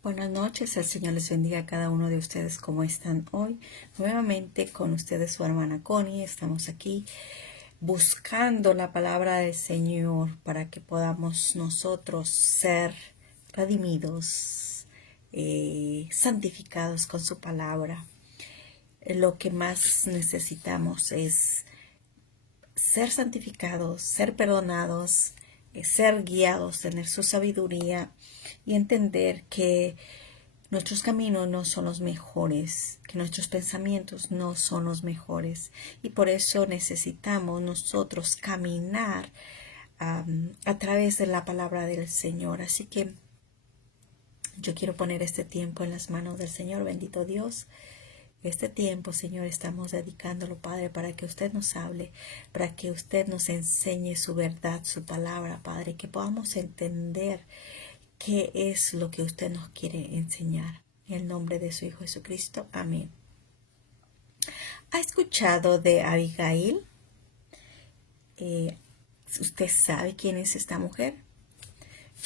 Buenas noches, el Señor les bendiga a cada uno de ustedes. ¿Cómo están hoy? Nuevamente con ustedes su hermana Connie. Estamos aquí buscando la palabra del Señor para que podamos nosotros ser redimidos, santificados con su palabra. Lo que más necesitamos es ser santificados, ser perdonados, ser guiados, tener su sabiduría y entender que nuestros caminos no son los mejores, que nuestros pensamientos no son los mejores, y por eso necesitamos nosotros caminar a través de la palabra del Señor. Así que yo quiero poner este tiempo en las manos del Señor. Bendito Dios. Este tiempo, Señor, estamos dedicándolo, Padre, para que usted nos hable, para que usted nos enseñe su verdad, su palabra, Padre, que podamos entender qué es lo que usted nos quiere enseñar. En el nombre de su Hijo Jesucristo. Amén. ¿Ha escuchado de Abigail? ¿Usted sabe quién es esta mujer?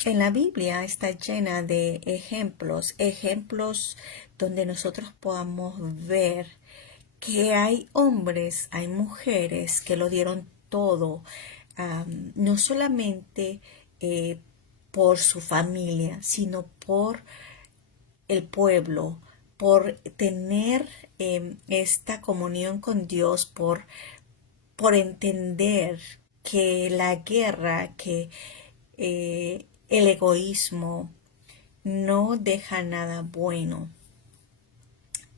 En la Biblia está llena de ejemplos donde nosotros podamos ver que hay hombres, hay mujeres que lo dieron todo, no solamente por su familia, sino por el pueblo, por tener esta comunión con Dios, por entender que la guerra, que el egoísmo no deja nada bueno.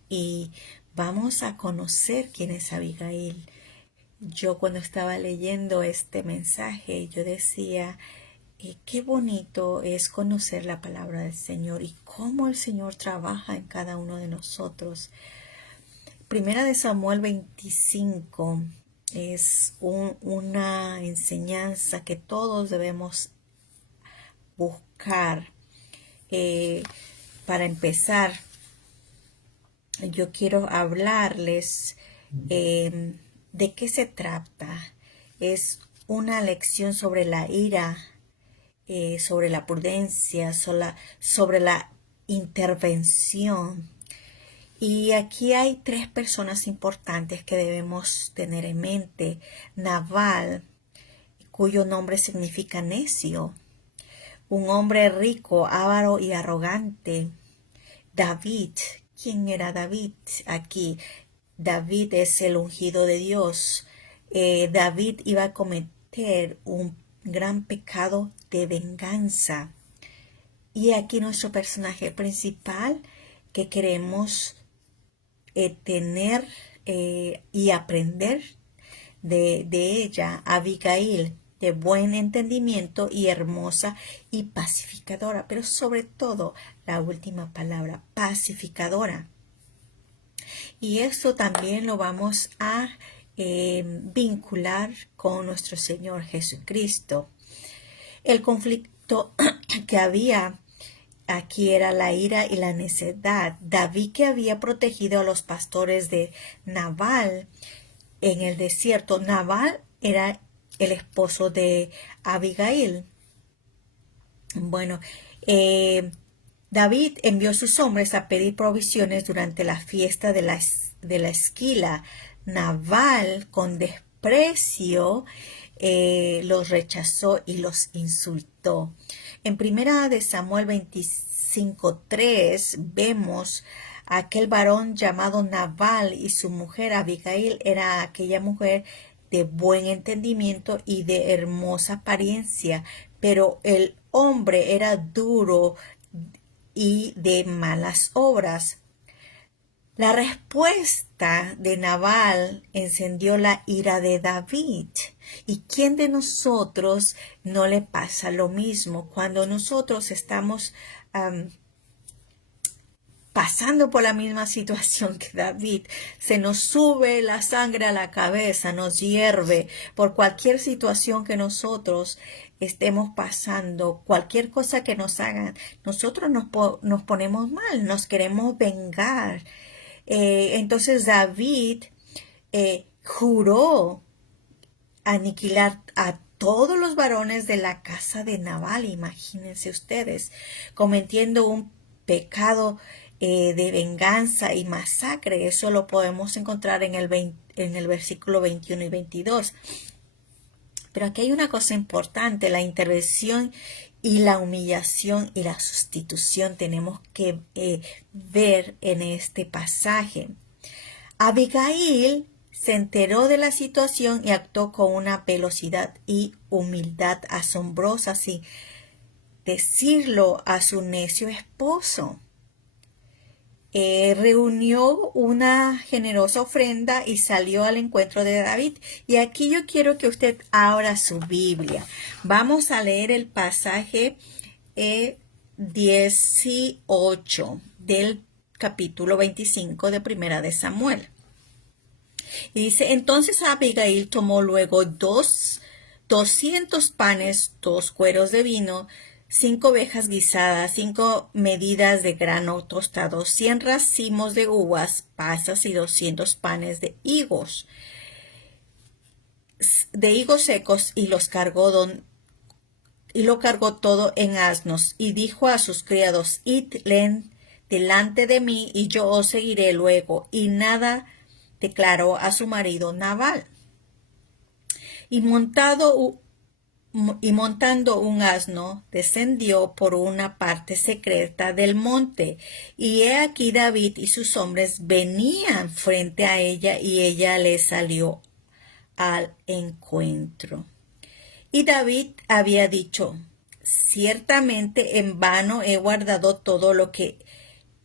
Y vamos a conocer quién es Abigail. Yo cuando estaba leyendo este mensaje, yo decía, qué bonito es conocer la palabra del Señor y cómo el Señor trabaja en cada uno de nosotros. Primera de Samuel 25 es una enseñanza que todos debemos buscar. Para empezar, yo quiero hablarles de qué se trata. Es una lección sobre la ira, sobre la prudencia, sobre la intervención. Y aquí hay tres personas importantes que debemos tener en mente. Nabal, cuyo nombre significa necio, un hombre rico, avaro y arrogante. David, ¿quién era David aquí? David es el ungido de Dios. David iba a cometer un gran pecado de venganza. Y aquí nuestro personaje principal que queremos tener y aprender de ella, Abigail, de buen entendimiento y hermosa y pacificadora, pero sobre todo la última palabra, pacificadora. Y esto también lo vamos a vincular con nuestro Señor Jesucristo. El conflicto que había aquí era la ira y la necedad. David, que había protegido a los pastores de Nabal en el desierto. Nabal era el esposo de Abigail. Bueno, David envió a sus hombres a pedir provisiones durante la fiesta de la esquila. Nabal, con desprecio, los rechazó y los insultó. En primera de Samuel 25:3 vemos a aquel varón llamado Nabal, y su mujer Abigail era aquella mujer de buen entendimiento y de hermosa apariencia, pero el hombre era duro y de malas obras. La respuesta de Nabal encendió la ira de David. ¿Y quién de nosotros no le pasa lo mismo cuando nosotros estamos pasando por la misma situación que David? Se nos sube la sangre a la cabeza, nos hierve por cualquier situación que nosotros estemos pasando, cualquier cosa que nos hagan. Nosotros nos ponemos mal, nos queremos vengar. Entonces David juró aniquilar a todos los varones de la casa de Nabal, imagínense ustedes, cometiendo un pecado de venganza y masacre. Eso lo podemos encontrar en el versículo 21 y 22. Pero aquí hay una cosa importante, la intervención y la humillación y la sustitución tenemos que ver en este pasaje. Abigail se enteró de la situación y actuó con una velocidad y humildad asombrosa, sin decirlo a su necio esposo. Reunió una generosa ofrenda y salió al encuentro de David. Y aquí yo quiero que usted abra su Biblia. Vamos a leer el pasaje 18 del capítulo 25 de Primera de Samuel. Y dice, entonces Abigail tomó luego 200 panes, 2 cueros de vino, 5 ovejas guisadas, 5 medidas de grano tostado, 100 racimos de uvas pasas y 200 panes de higos secos, y lo cargó todo en asnos, y dijo a sus criados, id delante de mí, y yo os seguiré luego. Y nada declaró a su marido Nabal. Y montando un asno, descendió por una parte secreta del monte. Y he aquí David y sus hombres venían frente a ella, y ella le salió al encuentro. Y David había dicho, ciertamente en vano he guardado todo lo que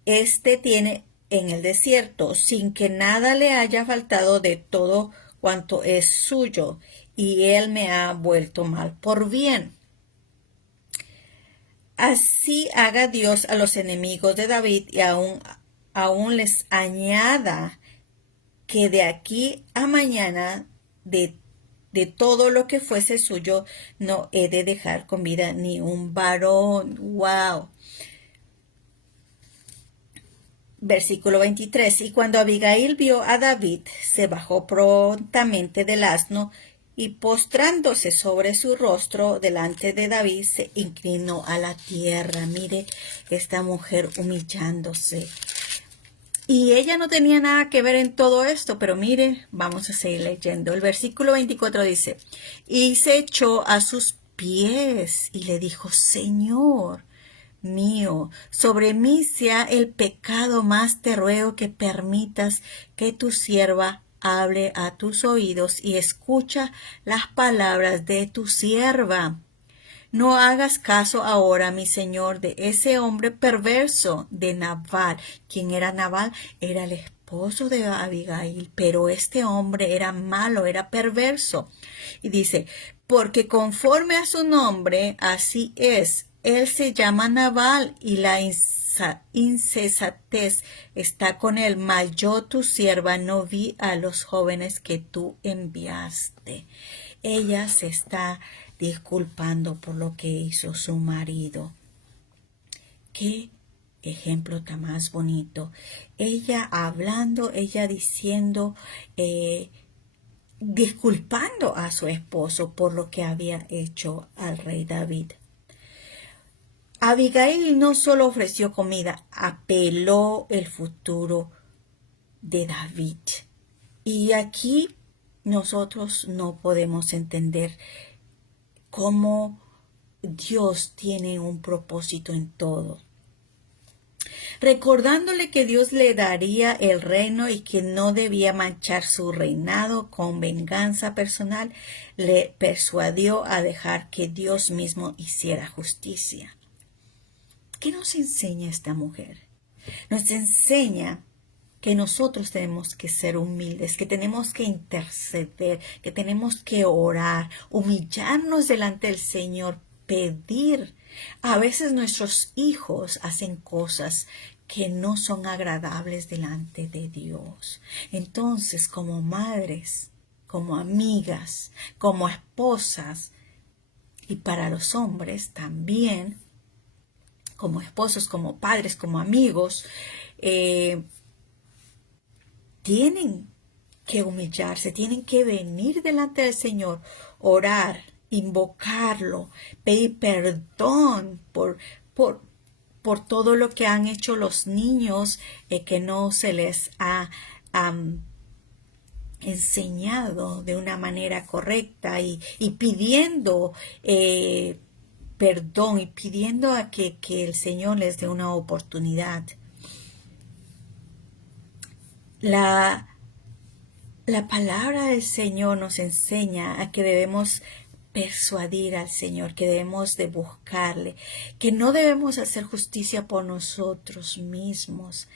éste tiene en el desierto, sin que nada le haya faltado de todo cuanto es suyo, y él me ha vuelto mal por bien. Así haga Dios a los enemigos de David, y aún les añada que de aquí a mañana de todo lo que fuese suyo no he de dejar con vida ni un varón. ¡Wow! Versículo 23. Y cuando Abigail vio a David, se bajó prontamente del asno, y postrándose sobre su rostro delante de David, se inclinó a la tierra. Mire esta mujer humillándose. Y ella no tenía nada que ver en todo esto, pero mire, vamos a seguir leyendo. El versículo 24 dice, y se echó a sus pies y le dijo, Señor mío, sobre mí sea el pecado, más te ruego que permitas que tu sierva hable a tus oídos y escucha las palabras de tu sierva. No hagas caso ahora, mi señor, de ese hombre perverso de Nabal. ¿Quién era Nabal? Era el esposo de Abigail, pero este hombre era malo, era perverso. Y dice, porque conforme a su nombre, así es. Él se llama Nabal, y la insensatez está con él, mas yo tu sierva no vi a los jóvenes que tú enviaste. Ella se está disculpando por lo que hizo su marido. Qué ejemplo tan más bonito. Ella hablando, ella diciendo, disculpando a su esposo por lo que había hecho al rey David. Abigail no solo ofreció comida, apeló el futuro de David. Y aquí nosotros no podemos entender cómo Dios tiene un propósito en todo. Recordándole que Dios le daría el reino y que no debía manchar su reinado con venganza personal, le persuadió a dejar que Dios mismo hiciera justicia. ¿Qué nos enseña esta mujer? Nos enseña que nosotros tenemos que ser humildes, que tenemos que interceder, que tenemos que orar, humillarnos delante del Señor, pedir. A veces nuestros hijos hacen cosas que no son agradables delante de Dios. Entonces, como madres, como amigas, como esposas, y para los hombres también, como esposos, como padres, como amigos, tienen que humillarse, tienen que venir delante del Señor, orar, invocarlo, pedir perdón por por todo lo que han hecho los niños que no se les ha enseñado de una manera correcta y pidiendo perdón y pidiendo a que el Señor les dé una oportunidad. La palabra del Señor nos enseña a que debemos persuadir al Señor, que debemos de buscarle, que no debemos hacer justicia por nosotros mismos.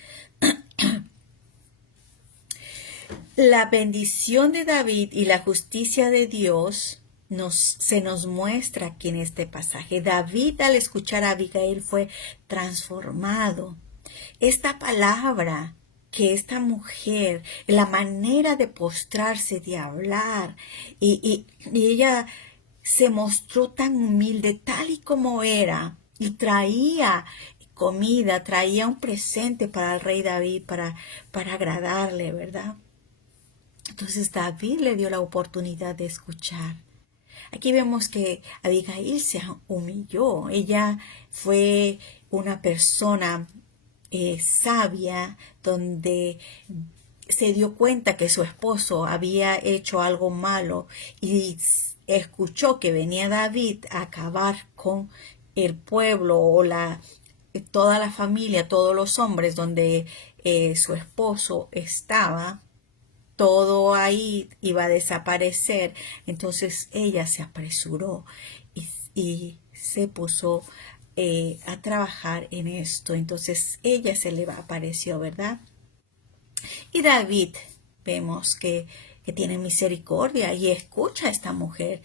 La bendición de David y la justicia de Dios se nos muestra aquí en este pasaje. David, al escuchar a Abigail, fue transformado. Esta palabra que esta mujer, la manera de postrarse, de hablar, y ella se mostró tan humilde, tal y como era, y traía comida, traía un presente para el rey David, para agradarle, ¿verdad? Entonces David le dio la oportunidad de escuchar. Aquí vemos que Abigail se humilló. Ella fue una persona sabia, donde se dio cuenta que su esposo había hecho algo malo y escuchó que venía David a acabar con el pueblo o toda la familia, todos los hombres donde su esposo estaba. Todo ahí iba a desaparecer. Entonces ella se apresuró y se puso a trabajar en esto. Entonces ella se le apareció, ¿verdad? Y David, vemos que tiene misericordia y escucha a esta mujer.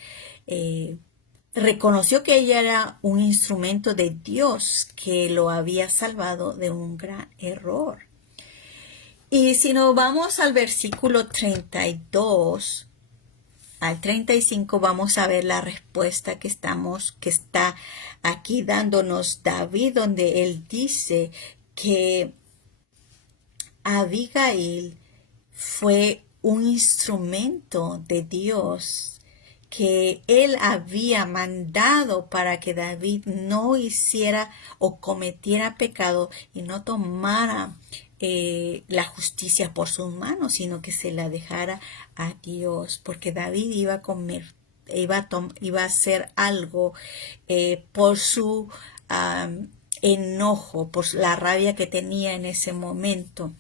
Reconoció que ella era un instrumento de Dios que lo había salvado de un gran error. Y si nos vamos al versículo 32 al 35, vamos a ver la respuesta que está aquí dándonos David, donde él dice que Abigail fue un instrumento de Dios que él había mandado para que David no hiciera o cometiera pecado y no tomara la justicia por sus manos, sino que se la dejara a Dios, porque David iba a comer, iba a hacer algo por su enojo, por la rabia que tenía en ese momento.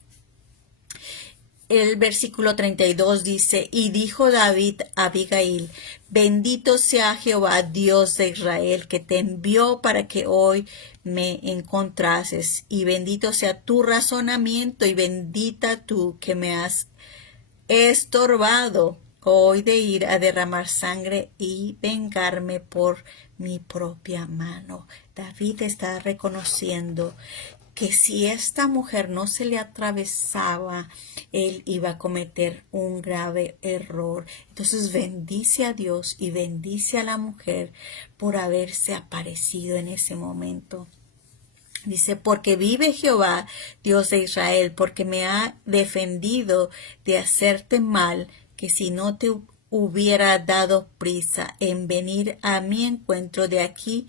El versículo 32 dice, y dijo David a Abigail, bendito sea Jehová, Dios de Israel, que te envió para que hoy me encontrases, y bendito sea tu razonamiento, y bendita tú que me has estorbado hoy de ir a derramar sangre y vengarme por mi propia mano. David está reconociendo que si esta mujer no se le atravesaba, él iba a cometer un grave error. Entonces bendice a Dios y bendice a la mujer por haberse aparecido en ese momento. Dice, porque vive Jehová, Dios de Israel, porque me ha defendido de hacerte mal, que si no te hubiera dado prisa en venir a mi encuentro de aquí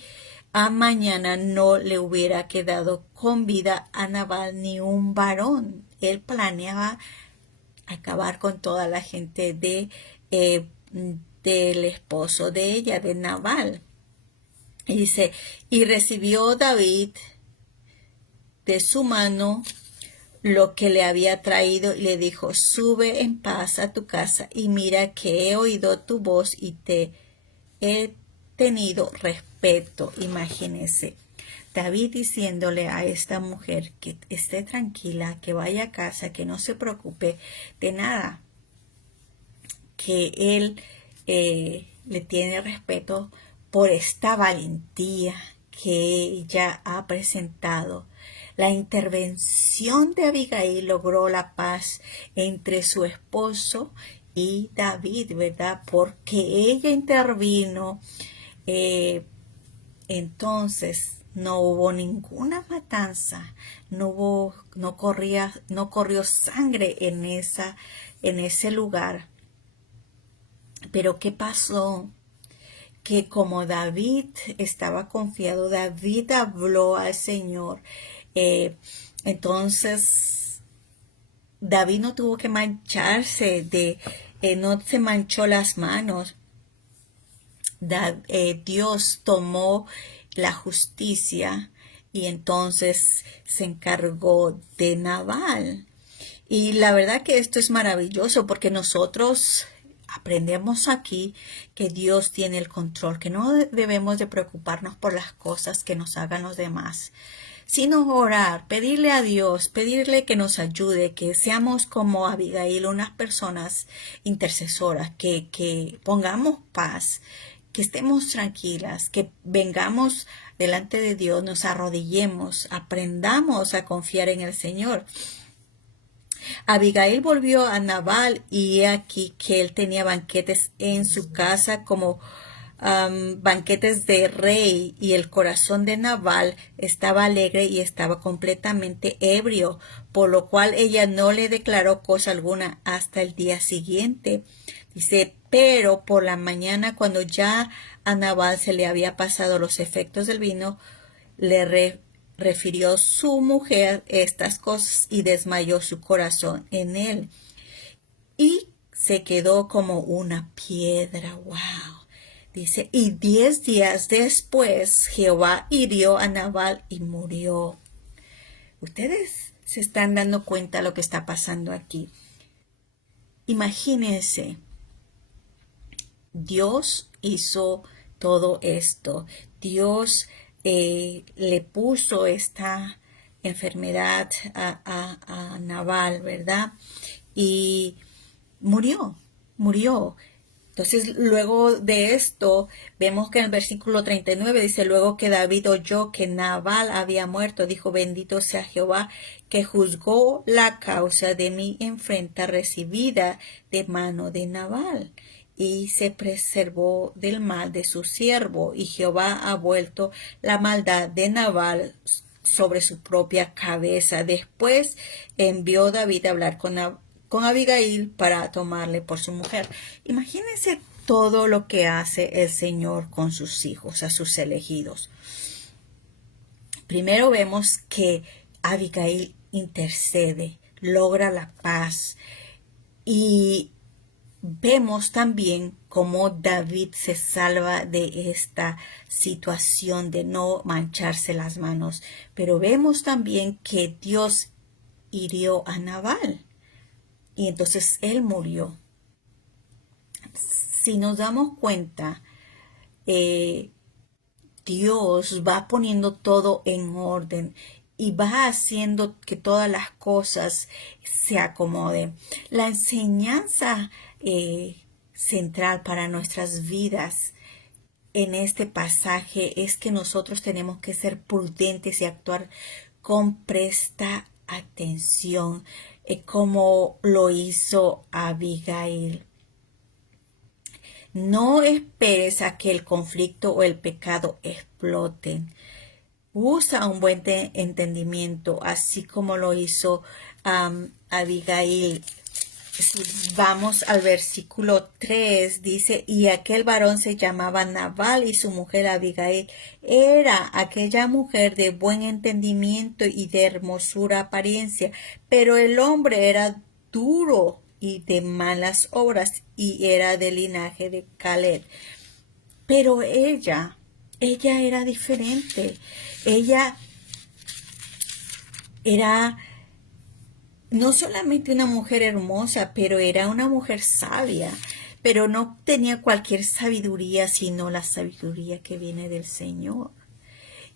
a mañana, no le hubiera quedado con vida a Nabal ni un varón. Él planeaba acabar con toda la gente del esposo de ella, de Nabal. Y dice, y recibió David de su mano lo que le había traído y le dijo, sube en paz a tu casa y mira que he oído tu voz y te he tenido respeto. Imagínense, David diciéndole a esta mujer que esté tranquila, que vaya a casa, que no se preocupe de nada, que él le tiene respeto por esta valentía que ella ha presentado. La intervención de Abigail logró la paz entre su esposo y David, ¿verdad? Porque ella intervino, entonces no hubo ninguna matanza, no corrió sangre en ese lugar. Pero ¿qué pasó que como David estaba confiado, David habló al Señor. Eh, entonces, David no tuvo que mancharse no se manchó las manos. Dios tomó la justicia y entonces se encargó de Nabal. Y la verdad que esto es maravilloso porque nosotros aprendemos aquí que Dios tiene el control, que no debemos de preocuparnos por las cosas que nos hagan los demás, sino orar, pedirle a Dios, pedirle que nos ayude, que seamos como Abigail, unas personas intercesoras, que pongamos paz, que estemos tranquilas, que vengamos delante de Dios, nos arrodillemos, aprendamos a confiar en el Señor. Abigail volvió a Nabal y he aquí que él tenía banquetes en su casa como banquetes de rey, y el corazón de Nabal estaba alegre y estaba completamente ebrio, por lo cual ella no le declaró cosa alguna hasta el día siguiente. Dice, pero por la mañana, cuando ya a Nabal se le había pasado los efectos del vino, le refirió su mujer estas cosas y desmayó su corazón en él y se quedó como una piedra. ¡Wow! Dice, y 10 días después Jehová hirió a Nabal y murió. Ustedes se están dando cuenta de lo que está pasando aquí. Imagínense, Dios hizo todo esto. Dios le puso esta enfermedad a Nabal, ¿verdad? Y murió. Entonces, luego de esto, vemos que en el versículo 39 dice, luego que David oyó que Nabal había muerto, dijo, bendito sea Jehová, que juzgó la causa de mi afrenta recibida de mano de Nabal, y se preservó del mal de su siervo, y Jehová ha vuelto la maldad de Nabal sobre su propia cabeza. Después envió David a hablar con Abigail para tomarle por su mujer. Imagínense todo lo que hace el Señor con sus hijos, a sus elegidos. Primero vemos que Abigail intercede, logra la paz, y vemos también cómo David se salva de esta situación de no mancharse las manos. Pero vemos también que Dios hirió a Nabal y entonces él murió. Si nos damos cuenta, Dios va poniendo todo en orden y va haciendo que todas las cosas se acomoden. La enseñanza central para nuestras vidas en este pasaje es que nosotros tenemos que ser prudentes y actuar con presta atención, como lo hizo Abigail. No esperes a que el conflicto o el pecado exploten. Usa un buen entendimiento, así como lo hizo Abigail. Si vamos al versículo 3, dice, y aquel varón se llamaba Nabal y su mujer Abigail era aquella mujer de buen entendimiento y de hermosura apariencia, pero el hombre era duro y de malas obras y era del linaje de Caleb. Pero ella era diferente. Ella era no solamente una mujer hermosa, pero era una mujer sabia, pero no tenía cualquier sabiduría, sino la sabiduría que viene del Señor.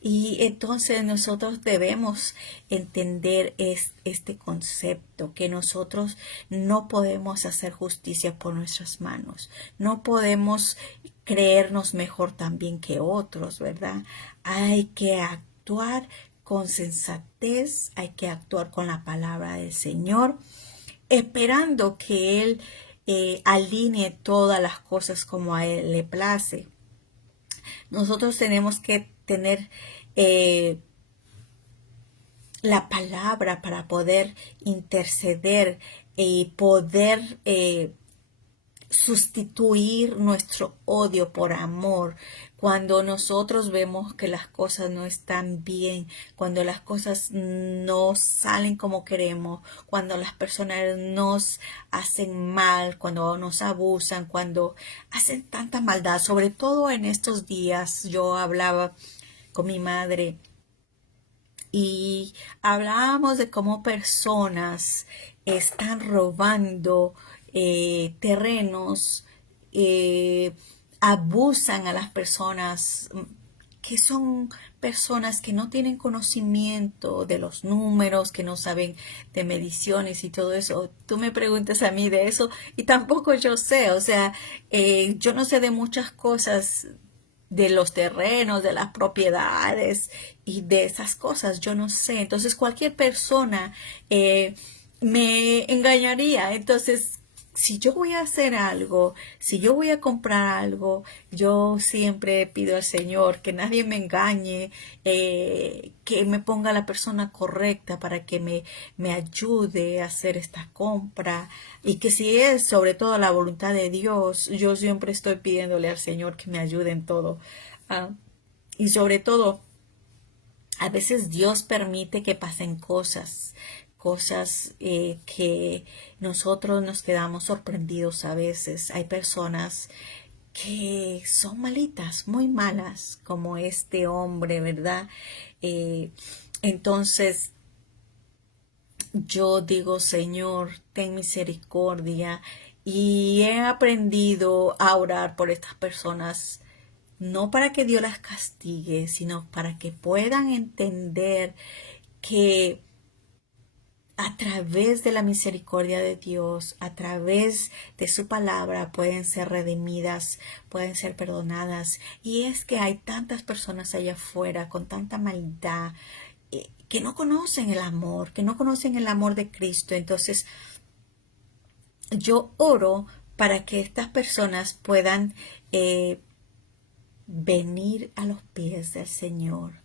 Y entonces nosotros debemos entender este concepto, que nosotros no podemos hacer justicia por nuestras manos, no podemos creernos mejor también que otros, ¿verdad? Hay que actuar con sensatez, hay que actuar con la palabra del Señor, esperando que Él alinee todas las cosas como a Él le place. Nosotros tenemos que tener la palabra para poder interceder y poder sustituir nuestro odio por amor. Cuando nosotros vemos que las cosas no están bien, cuando las cosas no salen como queremos, cuando las personas nos hacen mal, cuando nos abusan, cuando hacen tanta maldad, sobre todo en estos días, yo hablaba con mi madre y hablábamos de cómo personas están robando terrenos, eh, abusan a las personas que son personas que no tienen conocimiento de los números, que no saben de mediciones y todo eso. Tú me preguntas a mí de eso y tampoco yo sé, o sea, yo no sé de muchas cosas de los terrenos, de las propiedades y de esas cosas, yo no sé. Entonces cualquier persona me engañaría. Entonces, si yo voy a hacer algo, si yo voy a comprar algo, yo siempre pido al Señor que nadie me engañe, que me ponga la persona correcta para que me ayude a hacer esta compra y que si es sobre todo la voluntad de Dios, yo siempre estoy pidiéndole al Señor que me ayude en todo. Ah, y sobre todo, a veces Dios permite que pasen cosas que nosotros nos quedamos sorprendidos a veces. Hay personas que son malitas, muy malas, como este hombre, ¿verdad? Eh, entonces yo digo, Señor, ten misericordia. Y he aprendido a orar por estas personas, no para que Dios las castigue, sino para que puedan entender que a través de la misericordia de Dios, a través de su palabra, pueden ser redimidas, pueden ser perdonadas. Y es que hay tantas personas allá afuera con tanta maldad que no conocen el amor, que no conocen el amor de Cristo. Entonces, yo oro para que estas personas puedan venir a los pies del Señor.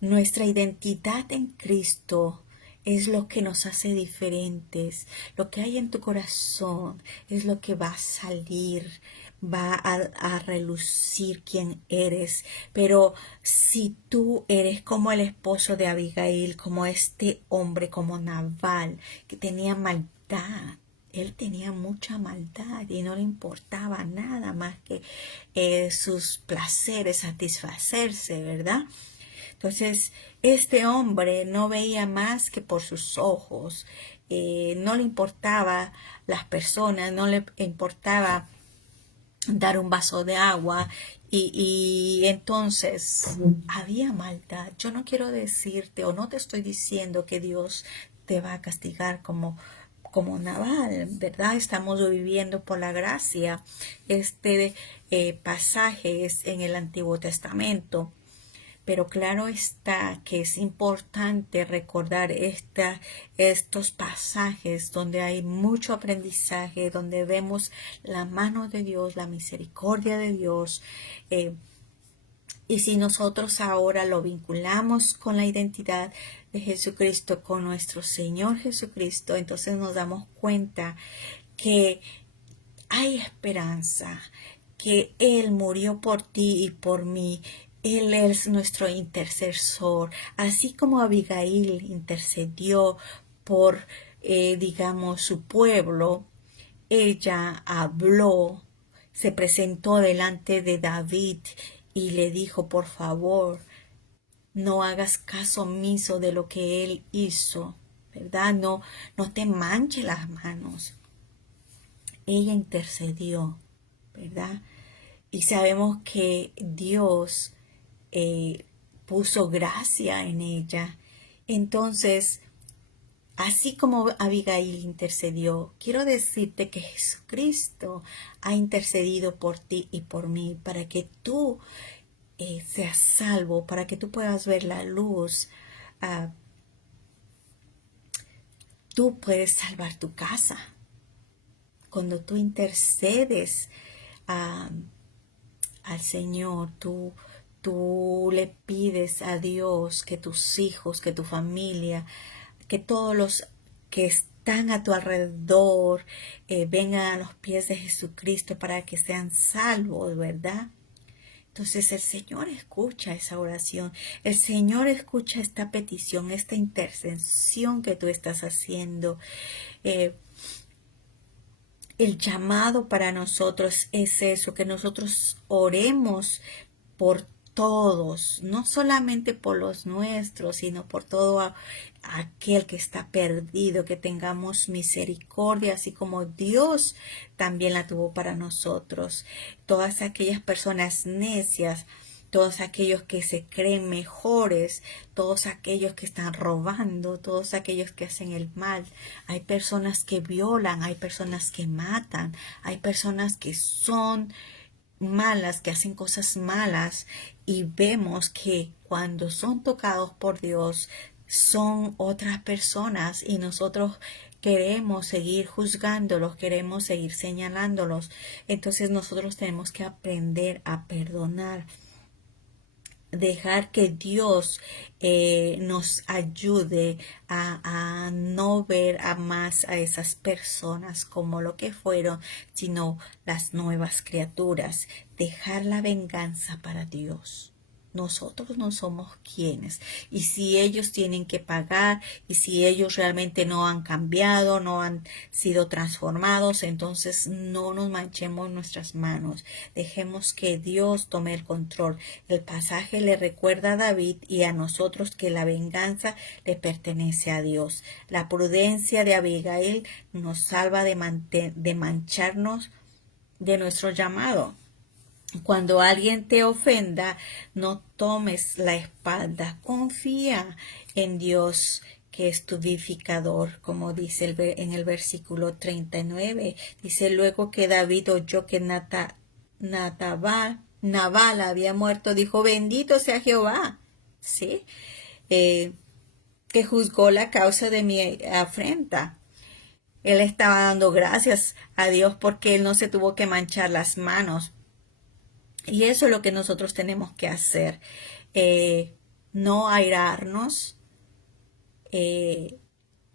Nuestra identidad en Cristo es lo que nos hace diferentes. Lo que hay en tu corazón es lo que va a salir, a relucir quién eres. Pero si tú eres como el esposo de Abigail, como este hombre, como Nabal, que tenía maldad, él tenía mucha maldad y no le importaba nada más que sus placeres, satisfacerse, ¿verdad? Entonces, este hombre no veía más que por sus ojos, no le importaba las personas, no le importaba dar un vaso de agua y entonces había maldad. Yo no quiero decirte o no te estoy diciendo que Dios te va a castigar como Nabal, ¿verdad? Estamos viviendo por la gracia. Este pasaje es en el Antiguo Testamento. Pero claro está que es importante recordar estos pasajes donde hay mucho aprendizaje, donde vemos la mano de Dios, la misericordia de Dios. Y si nosotros ahora lo vinculamos con la identidad de Jesucristo, con nuestro Señor Jesucristo, entonces nos damos cuenta que hay esperanza, que Él murió por ti y por mí. Él es nuestro intercesor, así como Abigail intercedió por, digamos, su pueblo. Ella habló, se presentó delante de David y le dijo, por favor, no hagas caso omiso de lo que él hizo, ¿verdad? No te manches las manos. Ella intercedió, ¿verdad? Y sabemos que Dios puso gracia en ella. Entonces, así como Abigail intercedió, quiero decirte que Jesucristo ha intercedido por ti y por mí para que tú seas salvo, para que tú puedas ver la luz. Ah, tú puedes salvar tu casa. Cuando tú intercedes ah, al Señor, tú le pides a Dios que tus hijos, que tu familia, que todos los que están a tu alrededor vengan a los pies de Jesucristo para que sean salvos, ¿verdad? Entonces el Señor escucha esa oración, el Señor escucha esta petición, esta intercesión que tú estás haciendo. El llamado para nosotros es eso, que nosotros oremos por todos, no solamente por los nuestros, sino por todo aquel que está perdido, que tengamos misericordia, así como Dios también la tuvo para nosotros. Todas aquellas personas necias, todos aquellos que se creen mejores, todos aquellos que están robando, todos aquellos que hacen el mal. Hay personas que violan, hay personas que matan, hay personas que son malas, que hacen cosas malas, y vemos que cuando son tocados por Dios son otras personas y nosotros queremos seguir juzgándolos, queremos seguir señalándolos. Entonces nosotros tenemos que aprender a perdonar, dejar que Dios nos ayude a no ver a más a esas personas como lo que fueron, sino las nuevas criaturas. Dejar la venganza para Dios. Nosotros no somos quienes. Y si ellos tienen que pagar, y si ellos realmente no han cambiado, no han sido transformados, entonces no nos manchemos nuestras manos. Dejemos que Dios tome el control. El pasaje le recuerda a David y a nosotros que la venganza le pertenece a Dios. La prudencia de Abigail nos salva de mancharnos de nuestro llamado. Cuando alguien te ofenda, no tomes la espalda. Confía en Dios, que es tu vivificador, como dice en el versículo 39. Dice, luego que David oyó que Nabal había muerto, dijo, bendito sea Jehová, ¿sí? Que juzgó la causa de mi afrenta. Él estaba dando gracias a Dios porque él no se tuvo que manchar las manos. Y eso es lo que nosotros tenemos que hacer. No airarnos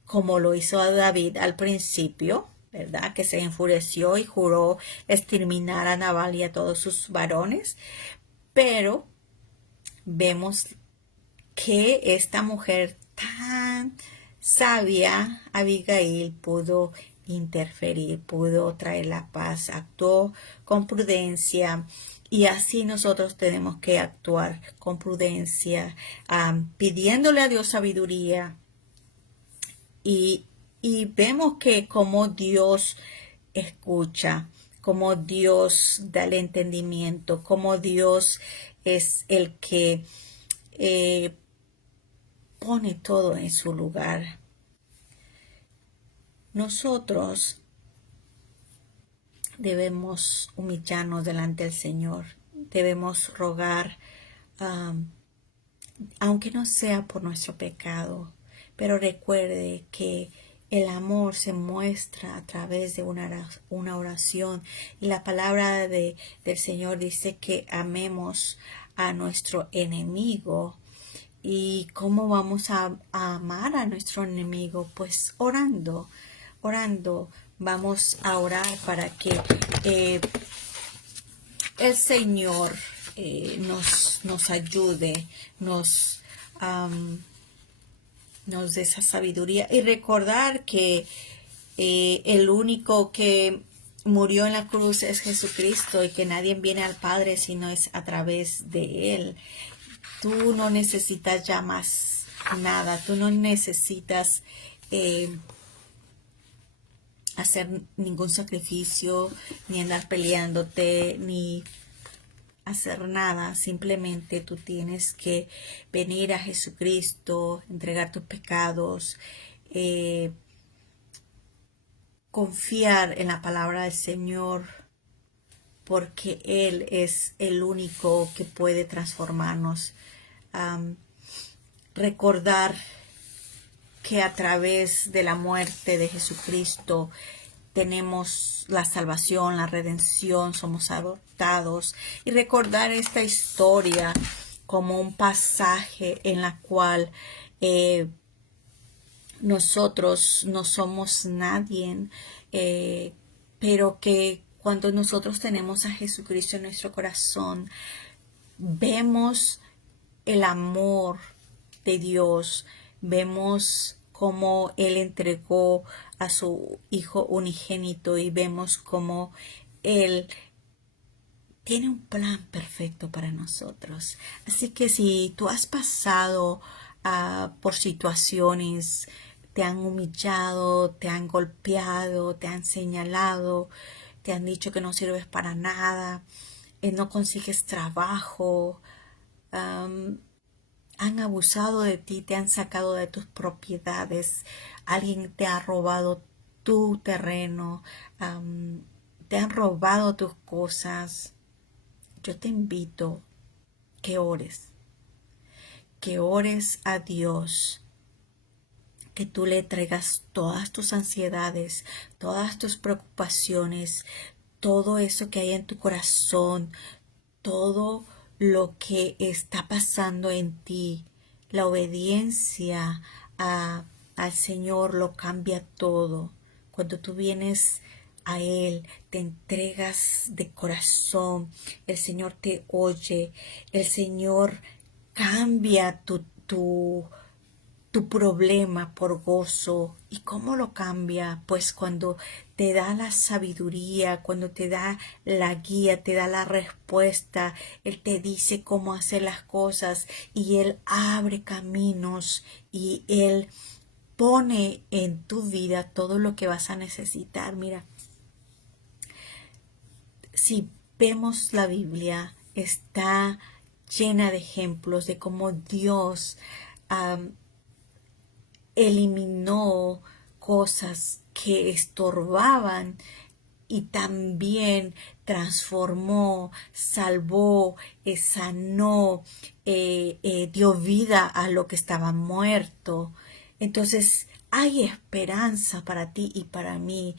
como lo hizo David al principio, ¿verdad? Que se enfureció y juró exterminar a Nabal y a todos sus varones. Pero vemos que esta mujer tan sabia, Abigail, pudo interferir, pudo traer la paz, actuó con prudencia. Y así nosotros tenemos que actuar con prudencia, pidiéndole a Dios sabiduría. Y vemos que como Dios escucha, como Dios da el entendimiento, como Dios es el que pone todo en su lugar. Nosotros debemos humillarnos delante del Señor, debemos rogar, aunque no sea por nuestro pecado, pero recuerde que el amor se muestra a través de una oración, y la palabra del Señor dice que amemos a nuestro enemigo. ¿Y cómo vamos a amar a nuestro enemigo? Pues orando. Vamos a orar para que el Señor nos ayude, nos dé esa sabiduría, y recordar que el único que murió en la cruz es Jesucristo, y que nadie viene al Padre sino es a través de Él. Tú no necesitas ya más nada, tú no necesitas hacer ningún sacrificio, ni andar peleándote, ni hacer nada. Simplemente tú tienes que venir a Jesucristo, entregar tus pecados, confiar en la palabra del Señor, porque Él es el único que puede transformarnos. Recordar que a través de la muerte de Jesucristo tenemos la salvación, la redención, somos adoptados, y recordar esta historia como un pasaje en la cual nosotros no somos nadie, pero que cuando nosotros tenemos a Jesucristo en nuestro corazón, vemos el amor de Dios, vemos cómo Él entregó a su Hijo unigénito y vemos cómo Él tiene un plan perfecto para nosotros. Así que si tú has pasado por situaciones, te han humillado, te han golpeado, te han señalado, te han dicho que no sirves para nada, no consigues trabajo, han abusado de ti, te han sacado de tus propiedades, alguien te ha robado tu terreno, te han robado tus cosas. Yo te invito que ores a Dios, que tú le traigas todas tus ansiedades, todas tus preocupaciones, todo eso que hay en tu corazón, todo lo que está pasando en ti. La obediencia al Señor lo cambia todo. Cuando tú vienes a Él, te entregas de corazón, el Señor te oye, el Señor cambia tu problema por gozo. ¿Y cómo lo cambia? Pues cuando te da la sabiduría, cuando te da la guía, te da la respuesta, Él te dice cómo hacer las cosas y Él abre caminos y Él pone en tu vida todo lo que vas a necesitar. Mira, si vemos la Biblia, está llena de ejemplos de cómo Dios eliminó cosas que estorbaban y también transformó, salvó, sanó, dio vida a lo que estaba muerto. Entonces hay esperanza para ti y para mí.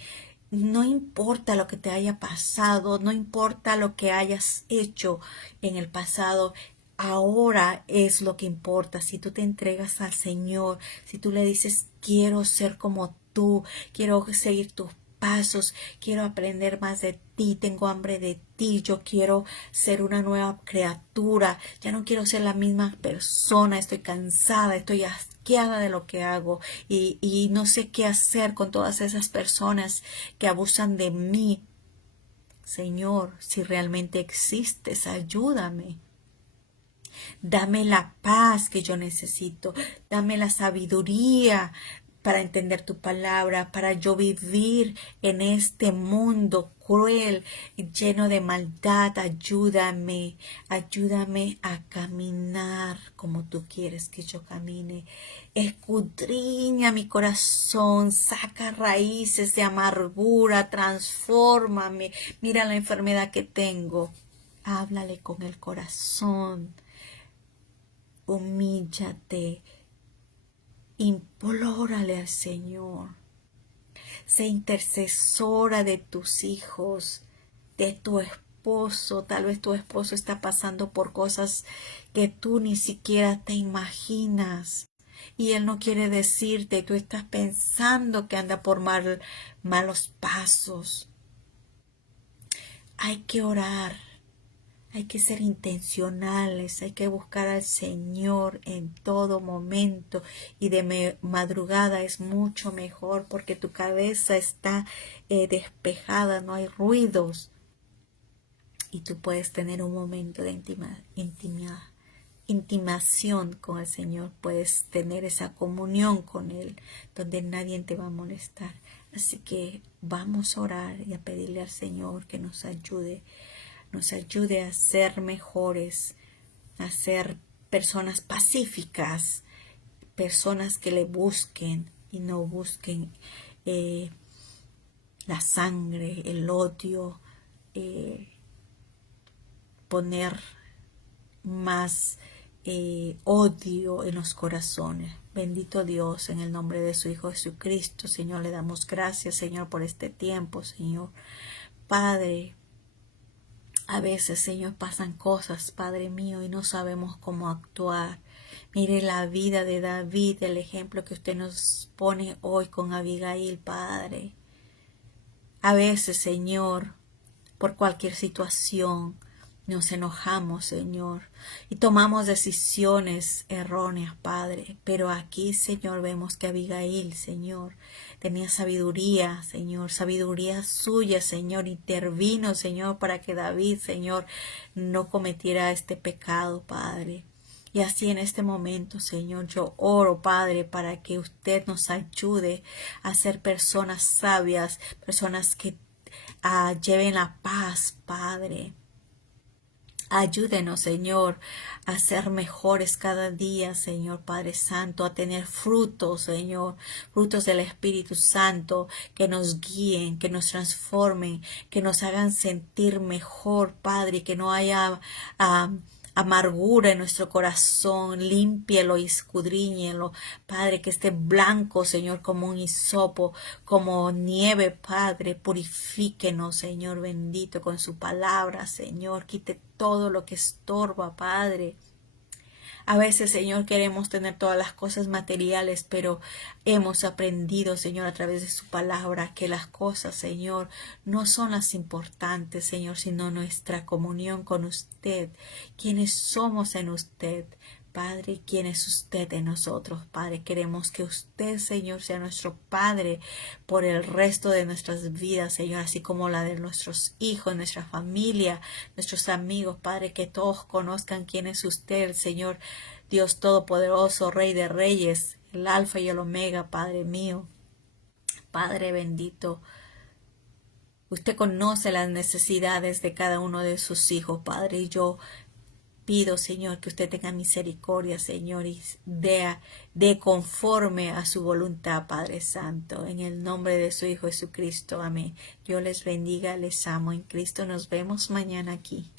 No importa lo que te haya pasado, no importa lo que hayas hecho en el pasado, ahora es lo que importa. Si tú te entregas al Señor, si tú le dices, quiero ser como tú, quiero seguir tus pasos, quiero aprender más de ti, tengo hambre de ti, yo quiero ser una nueva criatura, ya no quiero ser la misma persona, estoy cansada, estoy asqueada de lo que hago y no sé qué hacer con todas esas personas que abusan de mí. Señor, si realmente existes, ayúdame. Dame la paz que yo necesito. Dame la sabiduría para entender tu palabra, para yo vivir en este mundo cruel, lleno de maldad. Ayúdame, ayúdame a caminar como tú quieres que yo camine. Escudriña mi corazón, saca raíces de amargura, transfórmame. Mira la enfermedad que tengo. Háblale con el corazón. Humíllate, implórale al Señor. Sé intercesora de tus hijos, de tu esposo. Tal vez tu esposo está pasando por cosas que tú ni siquiera te imaginas. Y él no quiere decirte, tú estás pensando que anda por malos pasos. Hay que orar. Hay que ser intencionales, hay que buscar al Señor en todo momento y de madrugada es mucho mejor porque tu cabeza está despejada, no hay ruidos y tú puedes tener un momento de intimación con el Señor, puedes tener esa comunión con Él donde nadie te va a molestar. Así que vamos a orar y a pedirle al Señor que nos ayude a ser mejores, a ser personas pacíficas, personas que le busquen y no busquen la sangre, el odio, poner más odio en los corazones. Bendito Dios, en el nombre de su Hijo Jesucristo, Señor, le damos gracias, Señor, por este tiempo, Señor. Padre, a veces, Señor, pasan cosas, Padre mío, y no sabemos cómo actuar. Mire la vida de David, el ejemplo que usted nos pone hoy con Abigail, Padre. A veces, Señor, por cualquier situación, nos enojamos, Señor, y tomamos decisiones erróneas, Padre. Pero aquí, Señor, vemos que Abigail, Señor, tenía sabiduría, Señor, sabiduría suya, Señor, intervino, Señor, para que David, Señor, no cometiera este pecado, Padre. Y así en este momento, Señor, yo oro, Padre, para que usted nos ayude a ser personas sabias, personas que lleven la paz, Padre. Ayúdenos, Señor, a ser mejores cada día, Señor Padre Santo, a tener frutos, Señor, frutos del Espíritu Santo, que nos guíen, que nos transformen, que nos hagan sentir mejor, Padre, que no haya amargura en nuestro corazón, límpielo y escudriñelo, Padre, que esté blanco, Señor, como un hisopo, como nieve, Padre, purifíquenos, Señor bendito, con su palabra, Señor, quite todo lo que estorba, Padre. A veces, Señor, queremos tener todas las cosas materiales, pero hemos aprendido, Señor, a través de su palabra, que las cosas, Señor, no son las importantes, Señor, sino nuestra comunión con usted, quienes somos en usted. Padre, ¿quién es usted en nosotros? Padre, queremos que usted, Señor, sea nuestro Padre por el resto de nuestras vidas, Señor, así como la de nuestros hijos, nuestra familia, nuestros amigos, Padre, que todos conozcan quién es usted, el Señor, Dios Todopoderoso, Rey de Reyes, el Alfa y el Omega, Padre mío. Padre bendito, usted conoce las necesidades de cada uno de sus hijos, Padre, y yo pido, Señor, que usted tenga misericordia, Señor, y de conforme a su voluntad, Padre Santo. En el nombre de su Hijo Jesucristo. Amén. Yo les bendiga, les amo en Cristo. Nos vemos mañana aquí.